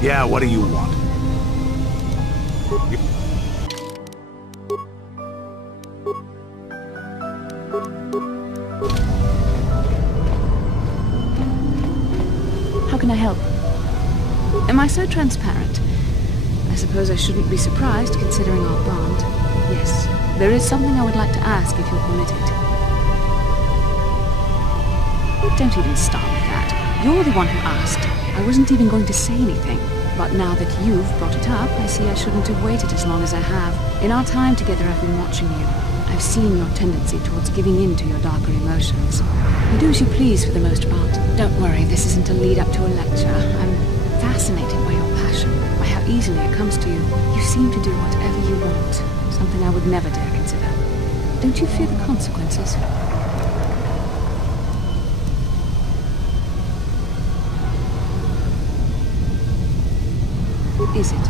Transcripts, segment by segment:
Yeah, what do you want? How can I help? Am I so transparent? I suppose I shouldn't be surprised, considering our bond. Yes, there is something I would like to ask, if you'll permit it. Don't even start with that. You're the one who asked. I wasn't even going to say anything. But now that you've brought it up, I see I shouldn't have waited as long as I have. In our time together, I've been watching you. I've seen your tendency towards giving in to your darker emotions. You do as you please for the most part. Don't worry, this isn't a lead up to a lecture. I'm fascinated by your passion, by how easily it comes to you. You seem to do whatever you want, something I would never dare consider. Don't you fear the consequences? Is it?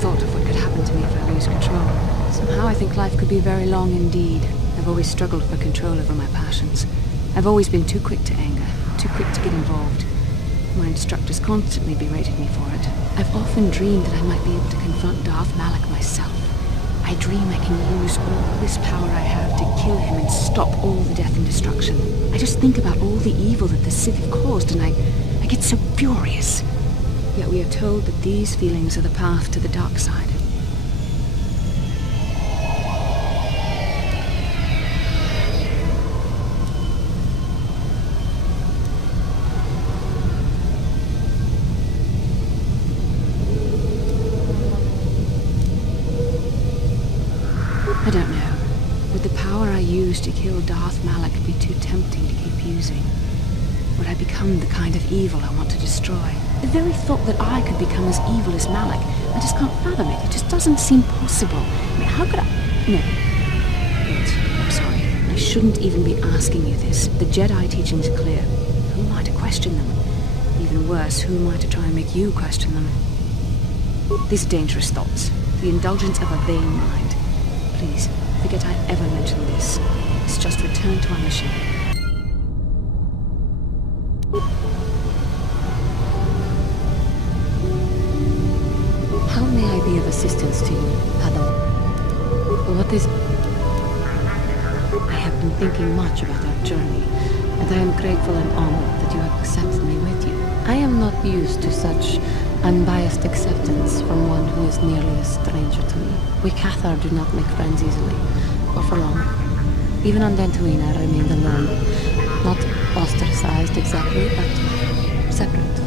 Thought of what could happen to me if I lose control. Somehow I think life could be very long indeed. I've always struggled for control over my passions. I've always been too quick to anger, too quick to get involved. My instructors constantly berated me for it. I've often dreamed that I might be able to confront Darth Malak myself. I dream I can use all this power I have to kill him and stop all the death and destruction. I just think about all the evil that the Sith have caused and I get so furious. Yet we are told that these feelings are the path to the dark side. I don't know. Would the power I use to kill Darth Malak be too tempting to keep using? Would I become the kind of evil I want to destroy? The very thought that I could become as evil as Malak, I just can't fathom it. It just doesn't seem possible. I mean, how could I... No. Wait, I'm sorry. I shouldn't even be asking you this. The Jedi teachings are clear. Who am I to question them? Even worse, who am I to try and make you question them? These are dangerous thoughts. The indulgence of a vain mind. Please, forget I ever mentioned this. Let's just return to our mission. How may I be of assistance to you, Padam? What is... I have been thinking much about our journey, and I am grateful and honored that you have accepted me with you. I am not used to such unbiased acceptance from one who is nearly a stranger to me. We Cathar do not make friends easily, or for long. Even on Dantooine I remained alone. Not ostracized exactly, but separate.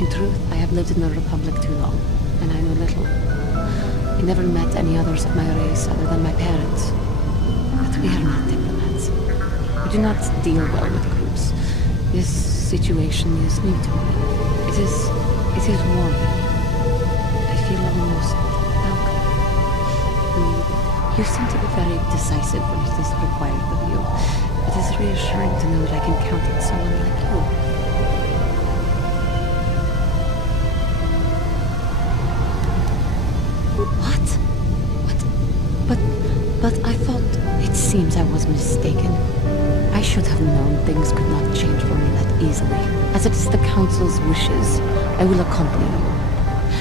In truth, I have lived in the Republic too long, and I know little. I never met any others of my race other than my parents. But we are not diplomats. We do not deal well with groups. This situation is new to me. It is warming. I feel almost welcome. You seem to be very decisive when it is required of you. It is reassuring to know that I can count on someone like you. But I thought... It seems I was mistaken. I should have known things could not change for me that easily. As it is the Council's wishes, I will accompany you.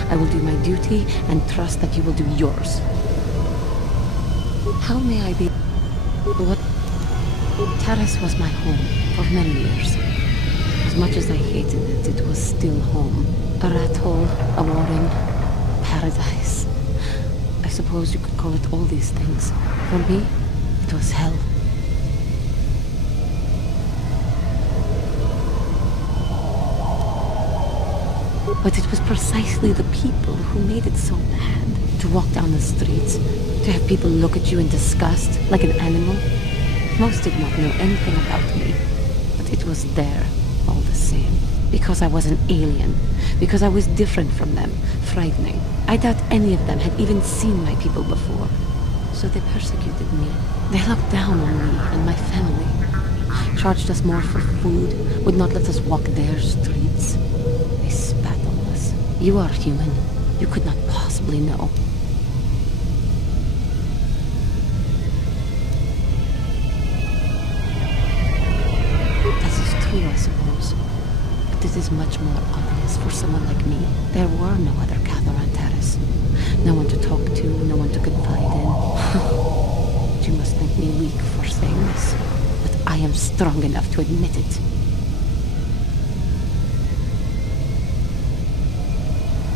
I will do my duty and trust that you will do yours. How may I be... What... Taris was my home for many years. As much as I hated it, it was still home. A rat hole, a warren, paradise. I suppose you could call it all these things. For me, it was hell. But it was precisely the people who made it so bad. To walk down the streets, to have people look at you in disgust, like an animal. Most did not know anything about me, but it was there, all the same. Because I was an alien, because I was different from them, frightening. I doubt any of them had even seen my people before. So they persecuted me. They looked down on me and my family. Charged us more for food, would not let us walk their streets. They spat on us. You are human. You could not possibly know. was much more obvious for someone like me. There were no other Catharan Terrace. No one to talk to, no one to confide in. You must think me weak for saying this, but I am strong enough to admit it.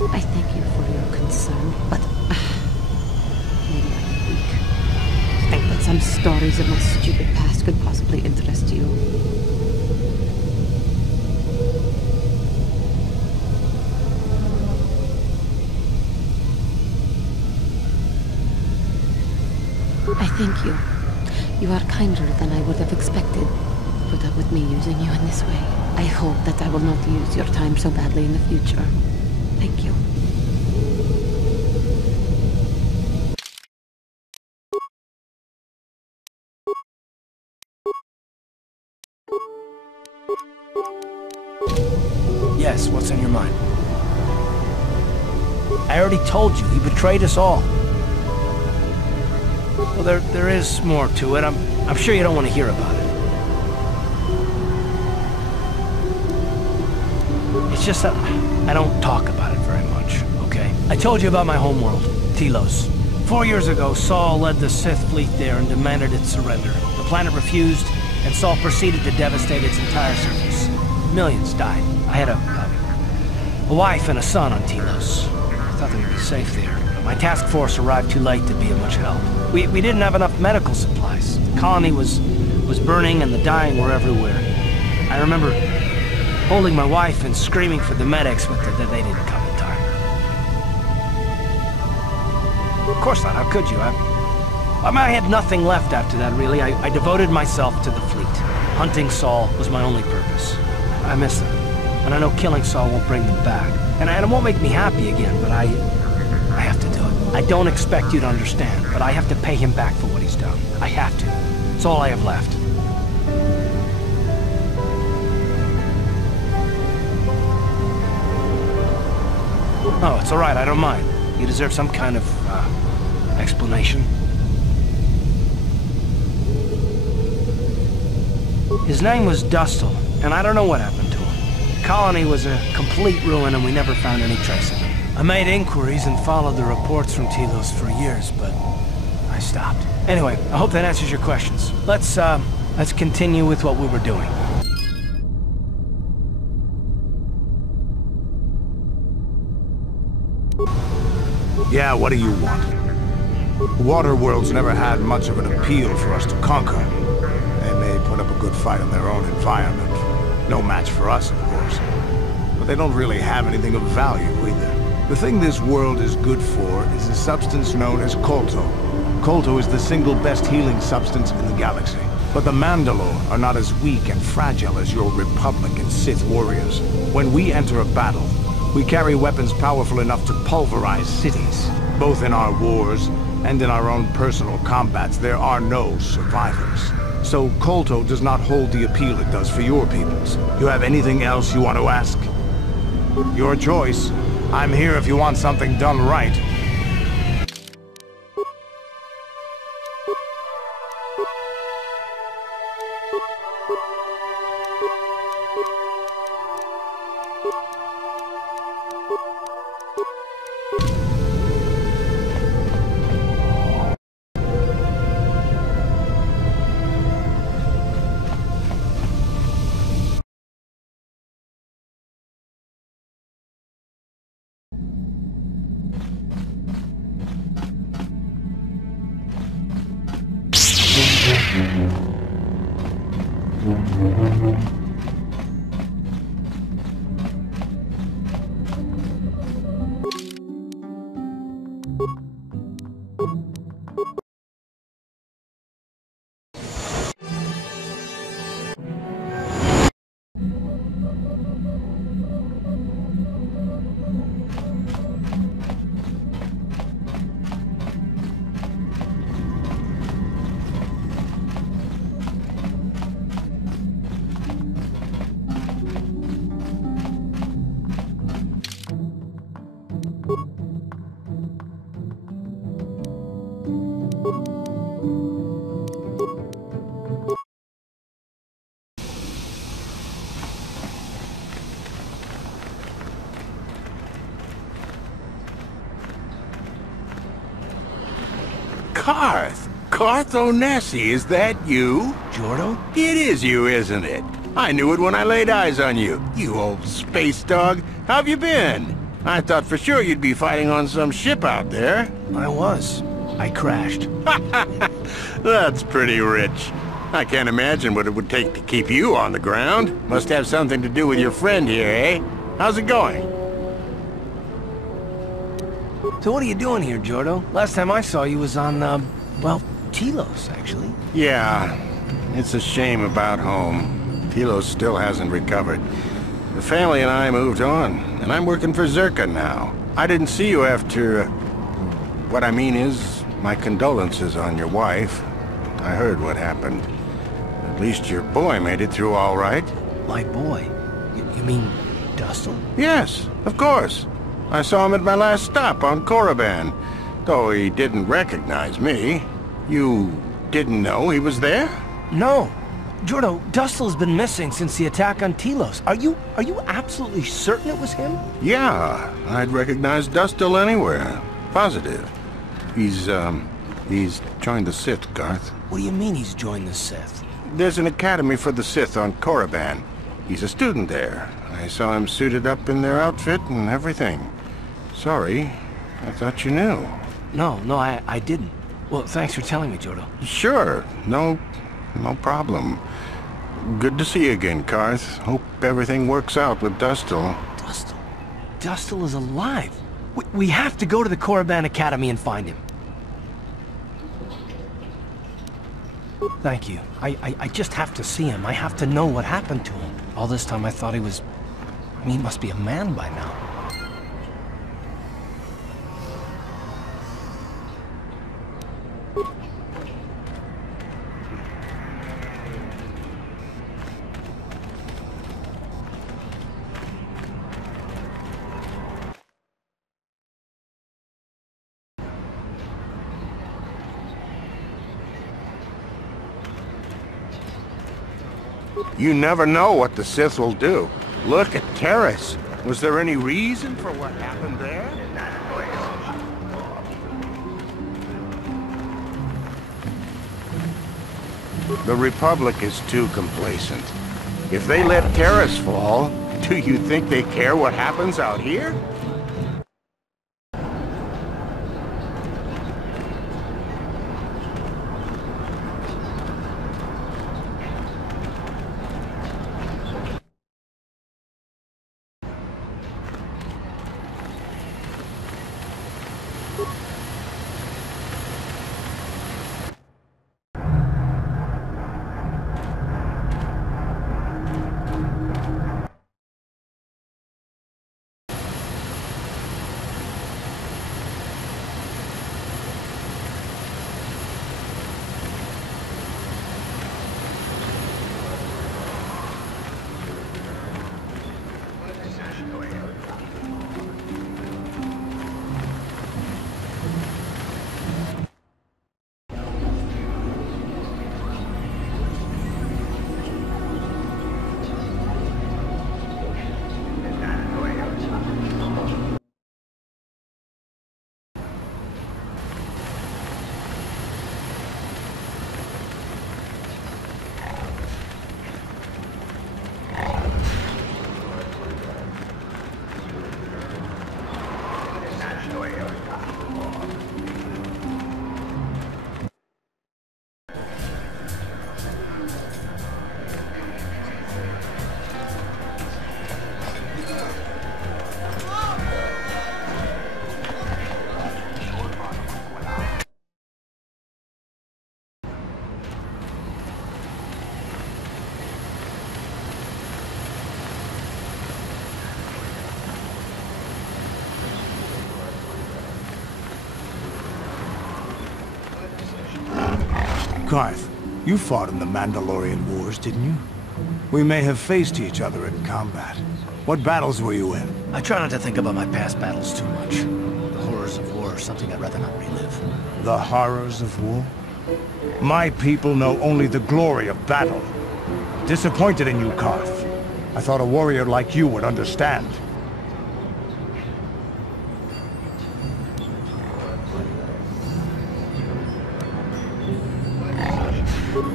I thank you for your concern, but maybe I'm weak. To think that some stories of my stupid past could possibly interest you. I thank you. You are kinder than I would have expected. Put up with me using you in this way. I hope that I will not use your time so badly in the future. Thank you. Yes, what's on your mind? I already told you, he betrayed us all. Well, there is more to it. I'm sure you don't want to hear about it. It's just that I don't talk about it very much, okay? I told you about my homeworld, Telos. 4 years ago, Saul led the Sith fleet there and demanded its surrender. The planet refused, and Saul proceeded to devastate its entire surface. Millions died. I had a wife and a son on Telos. I thought they would be safe there. My task force arrived too late to be of much help. We didn't have enough medical supplies. The colony was burning and the dying were everywhere. I remember holding my wife and screaming for the medics, but they didn't come in time. Of course not, how could you? I had nothing left after that, really. I devoted myself to the fleet. Hunting Saul was my only purpose. I miss them, and I know killing Saul won't bring them back. And it won't make me happy again, but I have to do it. I don't expect you to understand, but I have to pay him back for what he's done. I have to. It's all I have left. Oh, it's all right, I don't mind. You deserve some kind of, explanation. His name was Dustil, and I don't know what happened to him. The colony was a complete ruin, and we never found any trace of him. I made inquiries and followed the reports from Telos for years, but I stopped. Anyway, I hope that answers your questions. Let's continue with what we were doing. Yeah, what do you want? The water world's never had much of an appeal for us to conquer. They may put up a good fight in their own environment. No match for us, of course. But they don't really have anything of value either. The thing this world is good for is a substance known as Kolto. Kolto is the single best healing substance in the galaxy. But the Mandalore are not as weak and fragile as your Republic and Sith warriors. When we enter a battle, we carry weapons powerful enough to pulverize cities. Both in our wars and in our own personal combats, there are no survivors. So Kolto does not hold the appeal it does for your peoples. You have anything else you want to ask? Your choice. I'm here if you want something done right. Karth! Karth Onesi, is that you? Jordo? It is you, isn't it? I knew it when I laid eyes on you. You old space dog. How've you been? I thought for sure you'd be fighting on some ship out there. I was. I crashed. That's pretty rich. I can't imagine what it would take to keep you on the ground. Must have something to do with your friend here, eh? How's it going? So what are you doing here, Jordo? Last time I saw you was on, well, Telos, actually. Yeah, it's a shame about home. Telos still hasn't recovered. The family and I moved on, and I'm working for Zerka now. I didn't see you after... what I mean is, my condolences on your wife. I heard what happened. At least your boy made it through all right. My boy? You mean Dustle? Yes, of course. I saw him at my last stop on Korriban, though he didn't recognize me. You didn't know he was there? No. Jordo, Dustle's been missing since the attack on Telos. Are you absolutely certain it was him? Yeah, I'd recognize Dustle anywhere. Positive. He's joined the Sith, Garth. What do you mean he's joined the Sith? There's an academy for the Sith on Korriban. He's a student there. I saw him suited up in their outfit and everything. Sorry, I thought you knew. No, I didn't. Well, thanks for telling me, Jordo. Sure, no problem. Good to see you again, Karth. Hope everything works out with Dustle. Dustle is alive. We have to go to the Korriban Academy and find him. Thank you. I just have to see him. I have to know what happened to him. All this time I thought he was... I mean, he must be a man by now. You never know what the Sith will do. Look at Terrace. Was there any reason for what happened there? The Republic is too complacent. If they let Terrace fall, do you think they care what happens out here? Karth, you fought in the Mandalorian Wars, didn't you? We may have faced each other in combat. What battles were you in? I try not to think about my past battles too much. The horrors of war are something I'd rather not relive. The horrors of war? My people know only the glory of battle. Disappointed in you, Karth. I thought a warrior like you would understand.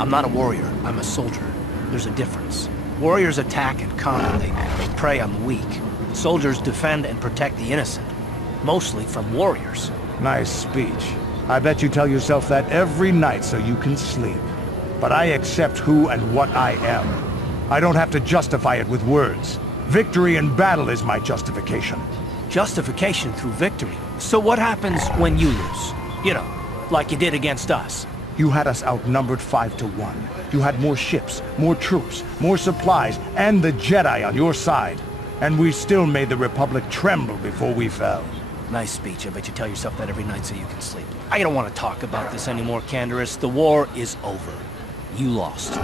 I'm not a warrior, I'm a soldier. There's a difference. Warriors attack and conquer, they prey on the weak. Soldiers defend and protect the innocent. Mostly from warriors. Nice speech. I bet you tell yourself that every night so you can sleep. But I accept who and what I am. I don't have to justify it with words. Victory in battle is my justification. Justification through victory. So what happens when you lose? You know, like you did against us. You had us outnumbered 5-1. You had more ships, more troops, more supplies, and the Jedi on your side. And we still made the Republic tremble before we fell. Nice speech. I bet you tell yourself that every night so you can sleep. I don't want to talk about this anymore, Canderous. The war is over. You lost.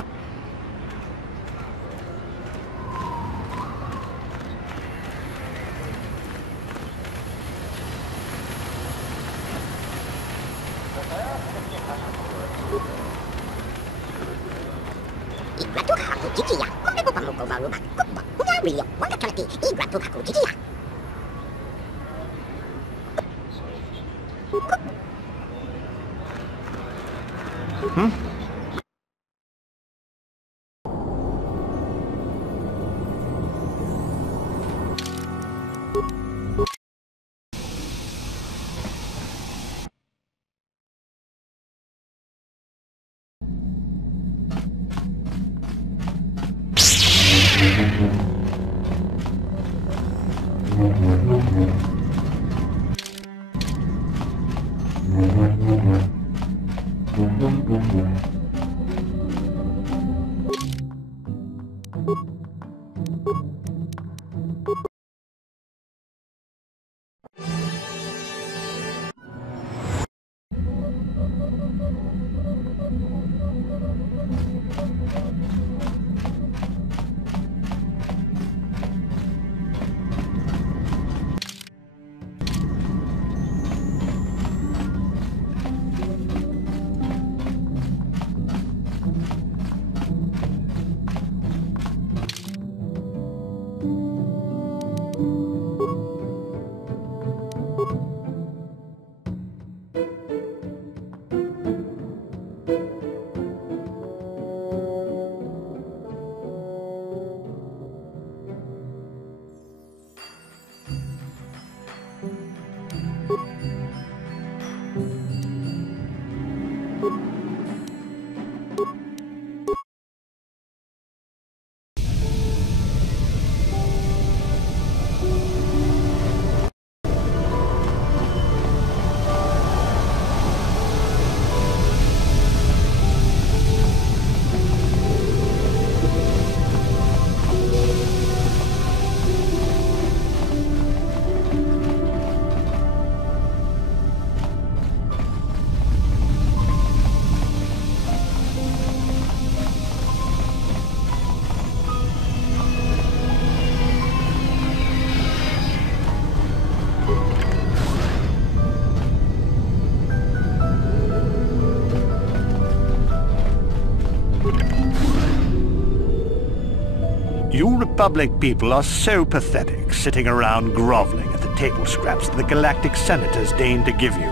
You Republic people are so pathetic, sitting around groveling at the table scraps the galactic senators deign to give you.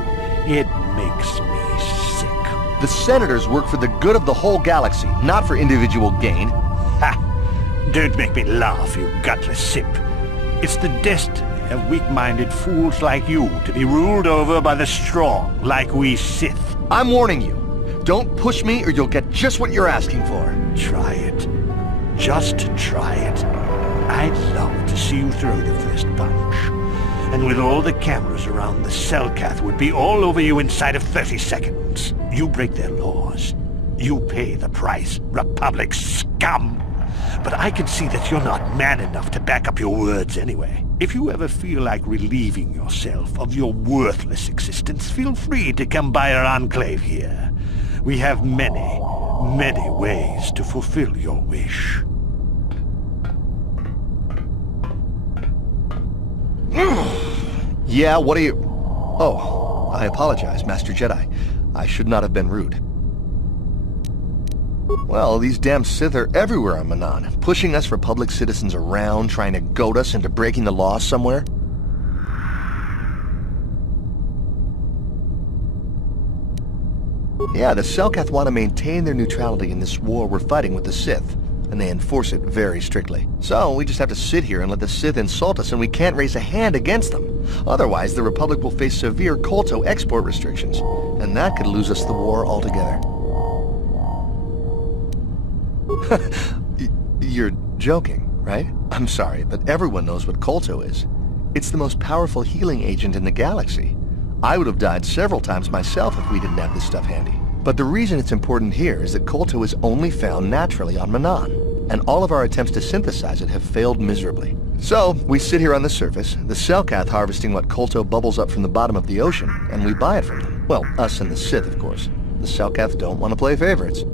It makes me sick. The senators work for the good of the whole galaxy, not for individual gain. Ha! Don't make me laugh, you gutless simp. It's the destiny of weak-minded fools like you to be ruled over by the strong, like we Sith. I'm warning you. Don't push me or you'll get just what you're asking for. Try it. Just try it. I'd love to see you throw the first punch. And with all the cameras around, the Selkath would be all over you inside of 30 seconds. You break their laws. You pay the price, Republic scum. But I can see that you're not man enough to back up your words anyway. If you ever feel like relieving yourself of your worthless existence, feel free to come by our enclave here. We have many, many ways to fulfill your wish. Yeah, what are you... Oh, I apologize, Master Jedi. I should not have been rude. Well, these damn Sith are everywhere on Manan, pushing us Republic citizens around, trying to goad us into breaking the law somewhere. Yeah, the Selkath want to maintain their neutrality in this war we're fighting with the Sith, and they enforce it very strictly. So we just have to sit here and let the Sith insult us, and we can't raise a hand against them. Otherwise, the Republic will face severe Kolto export restrictions, and that could lose us the war altogether. You're joking, right? I'm sorry, but everyone knows what Kolto is. It's the most powerful healing agent in the galaxy. I would have died several times myself if we didn't have this stuff handy. But the reason it's important here is that Kolto is only found naturally on Manan, and all of our attempts to synthesize it have failed miserably. So, we sit here on the surface, the Selkath harvesting what Kolto bubbles up from the bottom of the ocean, and we buy it from them. Well, us and the Sith, of course. The Selkath don't want to play favorites.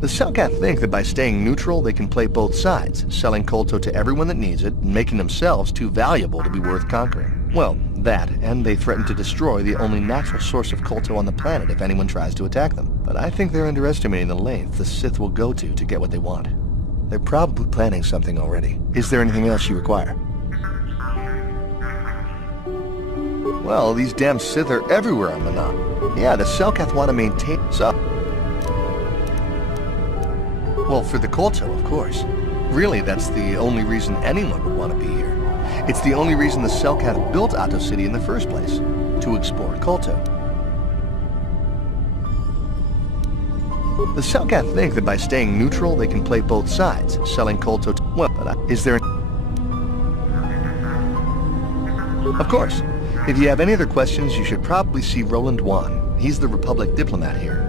The Selkath think that by staying neutral, they can play both sides, selling Kolto to everyone that needs it, and making themselves too valuable to be worth conquering. Well, that, and they threaten to destroy the only natural source of Kolto on the planet if anyone tries to attack them. But I think they're underestimating the length the Sith will go to get what they want. They're probably planning something already. Is there anything else you require? Well, these damn Sith are everywhere on Manan. Yeah, the Selkath want to maintain... Well, for the Kolto, of course. Really, that's the only reason anyone would want to be here. It's the only reason the Selkath built Ahto City in the first place, to explore Kolto. The Selkath think that by staying neutral, they can play both sides, selling Kolto to... Well, but is there... Of course. If you have any other questions, you should probably see Roland Wan. He's the Republic diplomat here.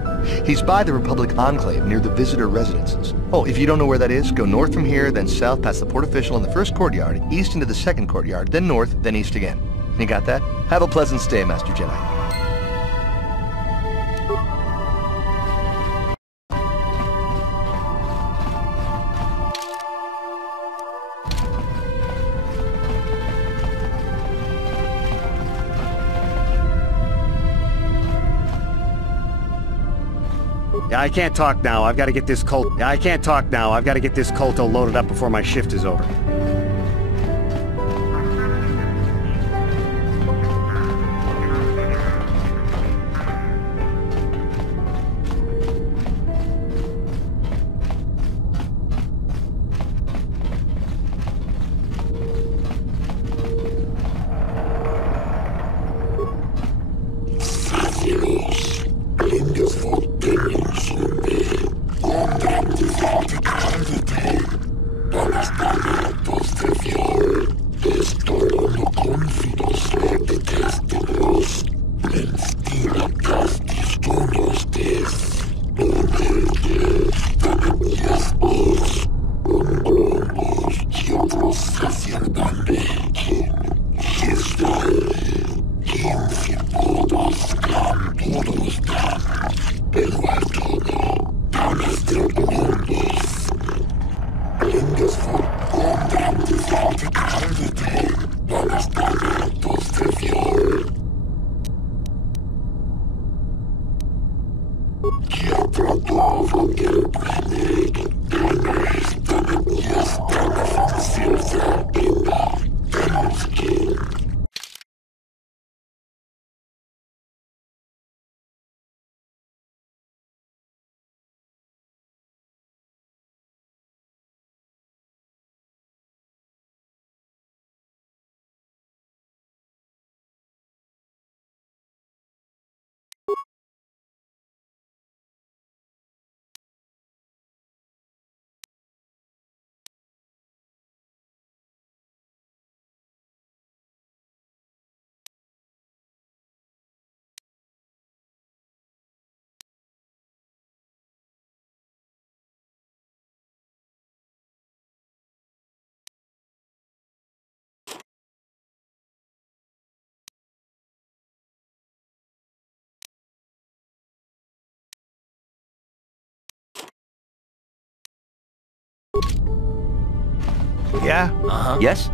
He's by the Republic Enclave near the visitor residences. Oh, if you don't know where that is, go north from here, then south past the port official in the first courtyard, east into the second courtyard, then north, then east again. You got that? Have a pleasant stay, Master Jedi. Yeah, I can't talk now. I've got to get this Kolto loaded up before my shift is over. Yeah? Uh-huh. Yes?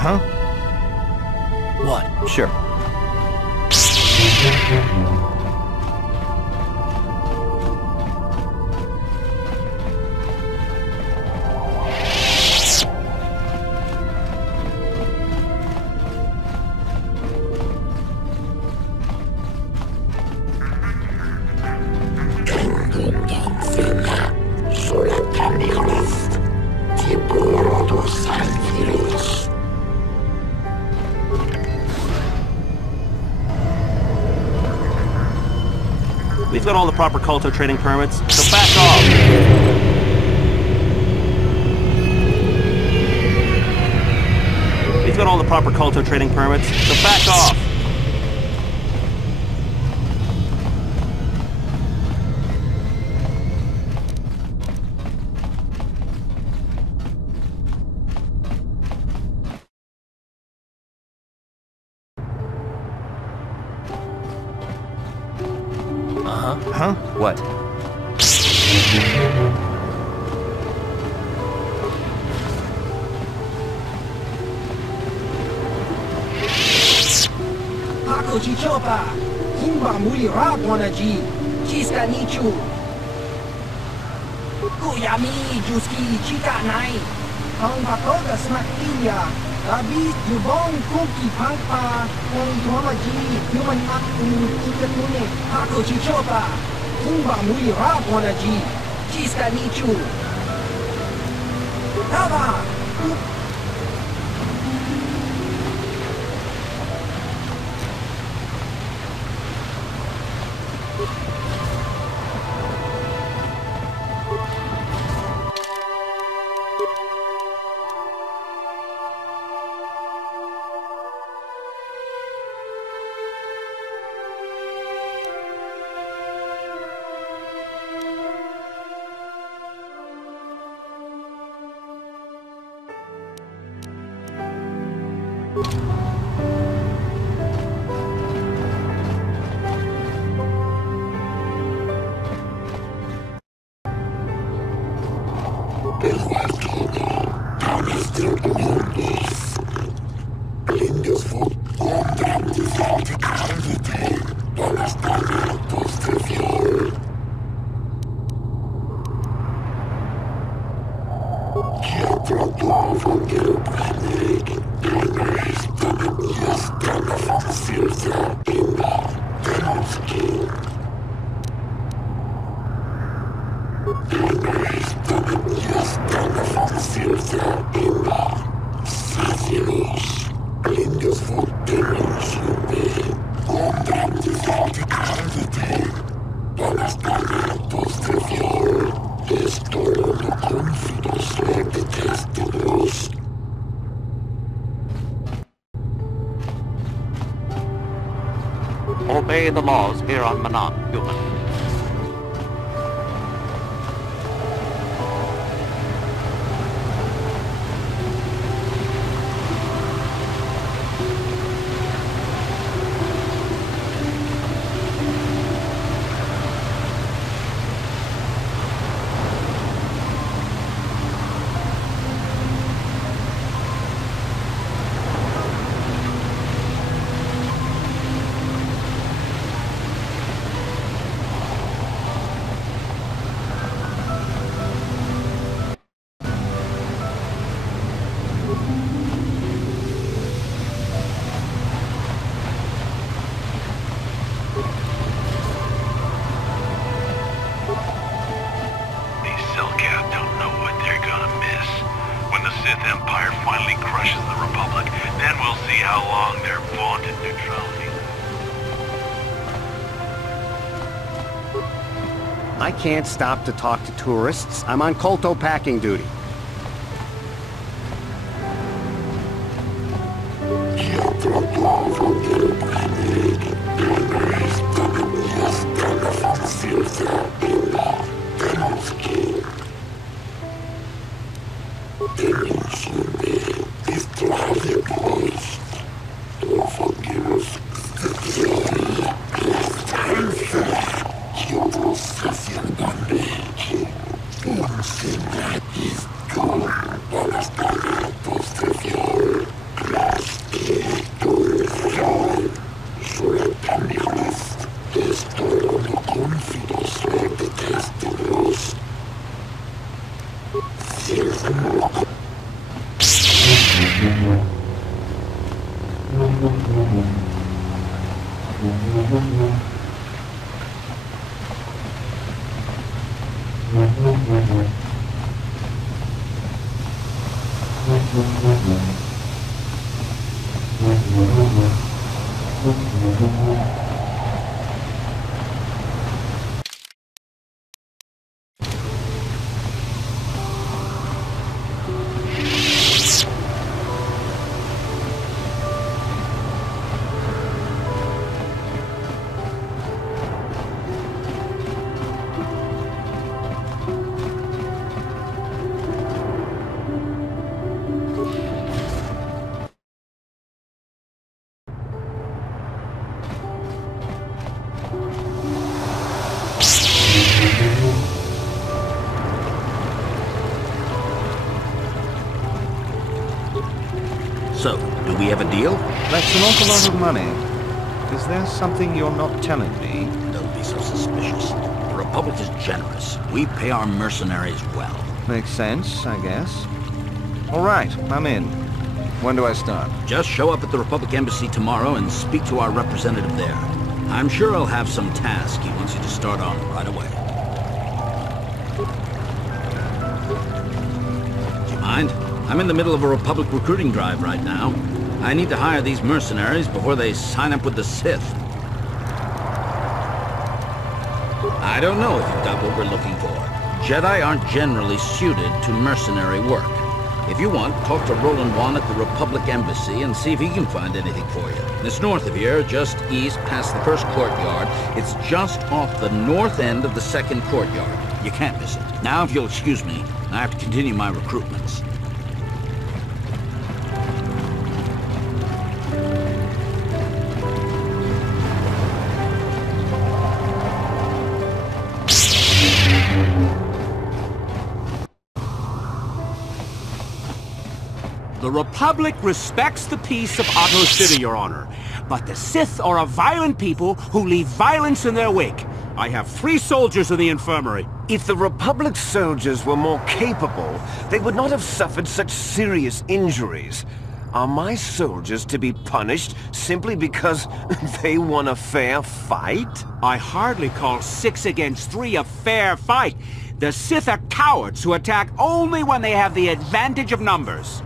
Huh? What? Sure. We've got all the proper culto trading permits, so back off! We've got all the proper culto trading permits, so back off! Huh? What? Chopa, Kumba Muli Rabonaji, Chiska Nichu, Kuyami, Juski, Chika Nai, Hong Pakoga Smakia, Abi, Yubon, Kuki, Pangpa, Ontology, Human Aku, Ikatune, Hako Chichopa, Kumba Muli Rabonaji, Chiska Nichu, Tava, Obey the laws here on Manan, human. I can't stop to talk to tourists. I'm on Kolto packing duty. So, do we have a deal? That's an awful lot of money. Is there something you're not telling me? Don't be so suspicious. The Republic is generous. We pay our mercenaries well. Makes sense, I guess. All right, I'm in. When do I start? Just show up at the Republic Embassy tomorrow and speak to our representative there. I'm sure he'll have some task he wants you to start on right away. Do you mind? I'm in the middle of a Republic recruiting drive right now. I need to hire these mercenaries before they sign up with the Sith. I don't know if you've got what we're looking for. Jedi aren't generally suited to mercenary work. If you want, talk to Roland Wan at the Republic Embassy and see if he can find anything for you. It's north of here, just east past the first courtyard. It's just off the north end of the second courtyard. You can't miss it. Now, if you'll excuse me, I have to continue my recruitments. The Republic respects the peace of Otto City, Your Honor. But the Sith are a violent people who leave violence in their wake. I have 3 soldiers in the infirmary. If the Republic's soldiers were more capable, they would not have suffered such serious injuries. Are my soldiers to be punished simply because they won a fair fight? I hardly call 6 against 3 a fair fight. The Sith are cowards who attack only when they have the advantage of numbers.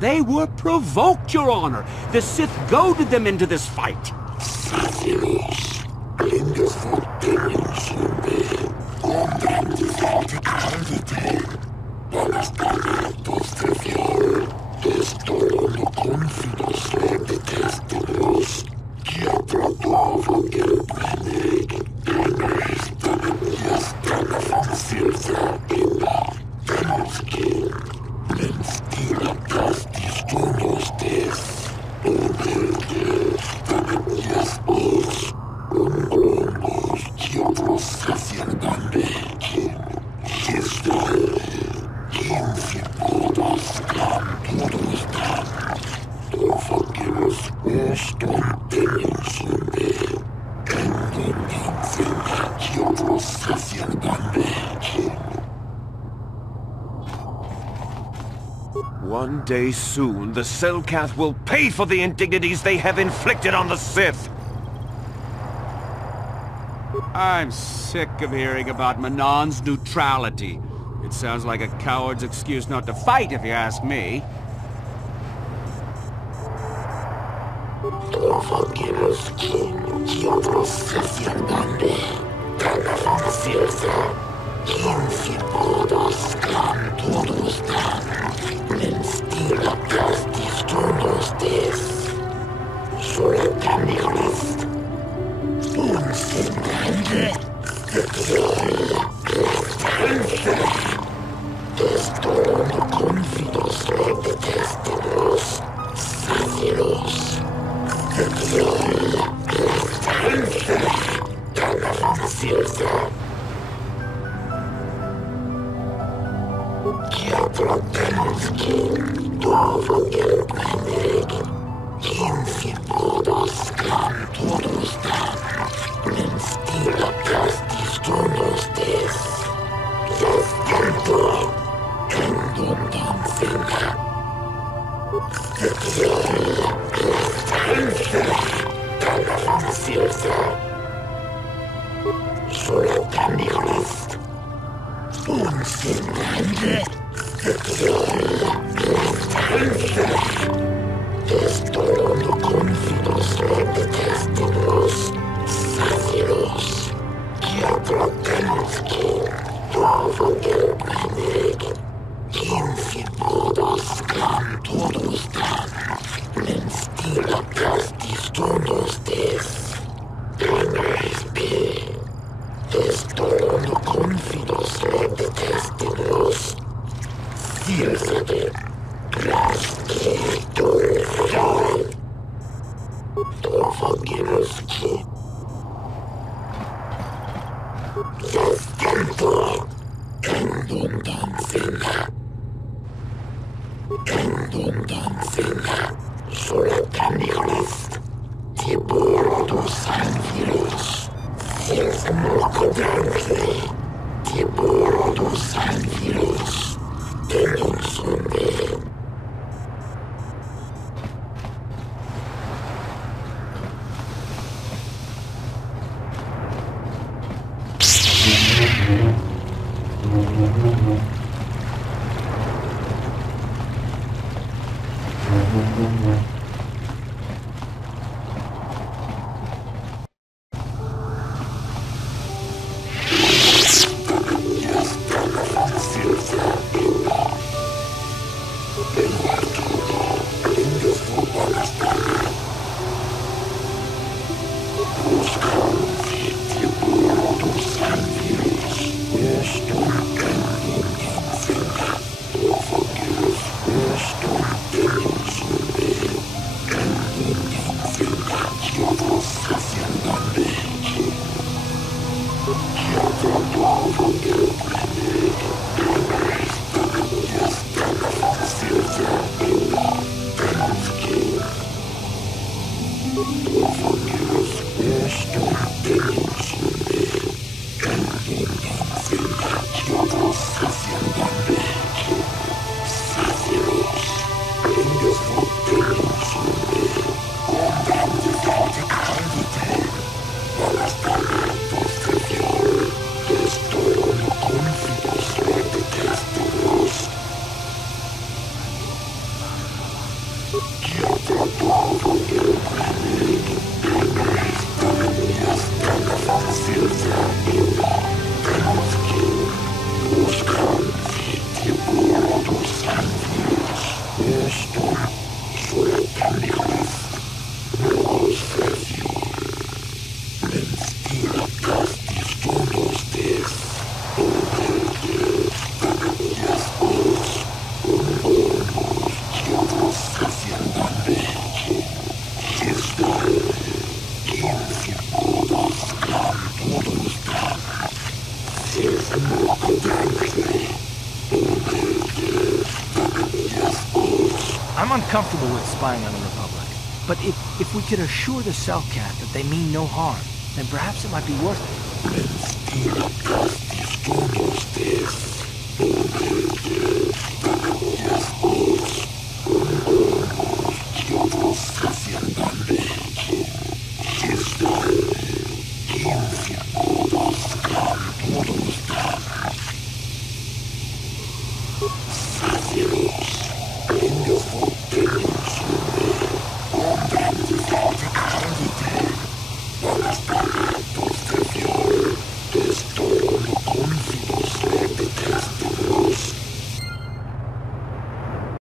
They were provoked, Your Honor. The Sith goaded them into this fight. One day soon, the Selkath will pay for the indignities they have inflicted on the Sith! I'm sick of hearing about Manon's neutrality. It sounds like a coward's excuse not to fight, if you ask me. comfortable with spying on the Republic. But if we could assure the Selkath that they mean no harm, then perhaps it might be worth it.